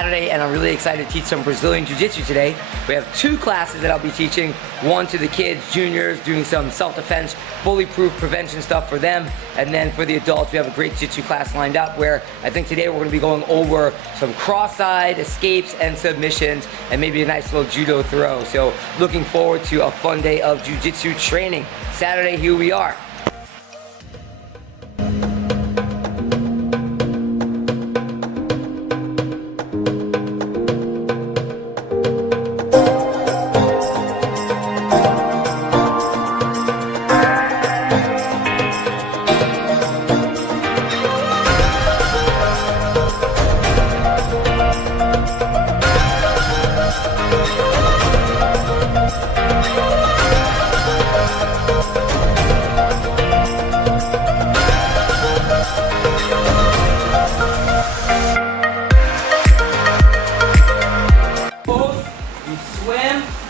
Saturday and I'm really excited to teach some Brazilian Jiu-Jitsu today. We have 2 classes that I'll be teaching. One to the kids, juniors, doing some self-defense, bully-proof prevention stuff for them. And then for the adults, we have a great Jiu-Jitsu class lined up where I think today we're going to be going over some cross-side escapes and submissions and maybe a nice little judo throw. So looking forward to a fun day of Jiu-Jitsu training. Saturday, here we are.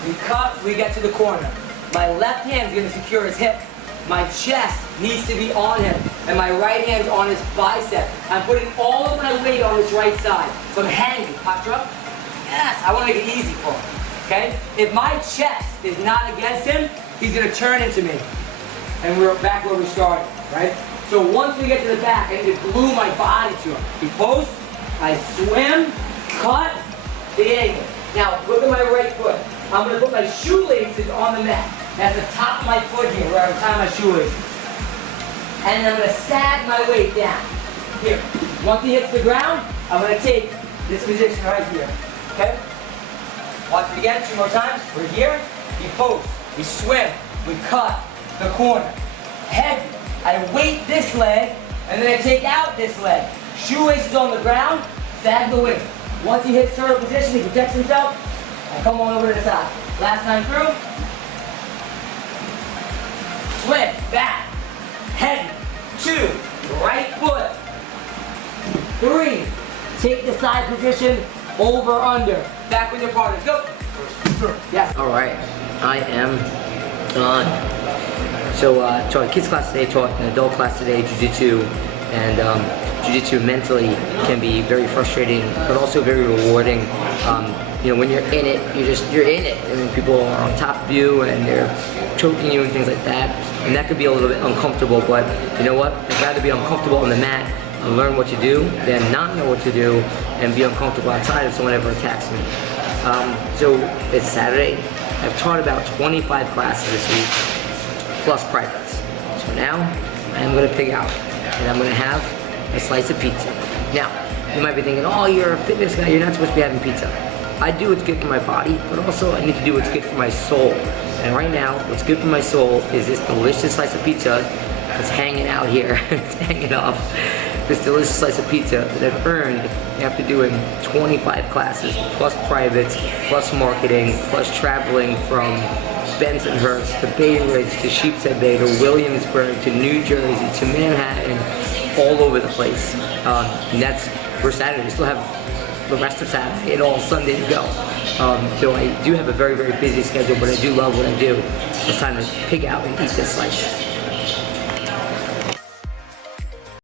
We cut, we get to the corner. My left hand's gonna secure his hip. My chest needs to be on him, and my right hand's on his bicep. I'm putting all of my weight on his right side. So I'm hanging. Posture up. Yes, I wanna make it easy for him, okay? If my chest is not against him, he's gonna turn into me. And we're back where we started, right? So once we get to the back, I need to glue my body to him. He posts, I swim, cut, the angle. Now, look at my right foot. I'm going to put my shoelaces on the mat. That's the top of my foot here, where I'm tying my shoelaces. And I'm going to sag my weight down. Here. Once he hits the ground, I'm going to take this position right here. Okay? Watch it again, 2 more times. We're here. We post. We swim. We cut the corner. Heavy. I weight this leg, and then I take out this leg. Shoelaces on the ground, sag the weight. Once he hits turtle position, he protects himself. I come on over to the side. Last time through. Swim, back, heavy, 2, right foot, 3, take the side position, over, under. Back with your partners, go. Yes. All right, I am done. So taught a kids class today, taught an adult class today, Jiu-Jitsu, and Jiu-Jitsu mentally can be very frustrating, but also very rewarding. You know, when you're in it, you're in it. I mean, people are on top of you and they're choking you and things like that. And that could be a little bit uncomfortable, but you know what? I'd rather be uncomfortable on the mat and learn what to do than not know what to do and be uncomfortable outside if someone ever attacks me. So it's Saturday. I've taught about 25 classes this week, plus privates. So now I'm gonna pig out and I'm gonna have a slice of pizza. Now, you might be thinking, oh, you're a fitness guy, you're not supposed to be having pizza. I do what's good for my body, but also I need to do what's good for my soul. And right now, what's good for my soul is this delicious slice of pizza that's hanging out here. It's hanging off. This delicious slice of pizza that I've earned after doing 25 classes, plus privates, plus marketing, plus traveling from Bensonhurst to Bay Ridge to Sheepshead Bay to Williamsburg to New Jersey to Manhattan, all over the place. And that's for Saturday. We still have the rest of Saturday and all Sunday to go. So I do have a very, very busy schedule, but I do love what I do. So it's time to pig out and eat this slice.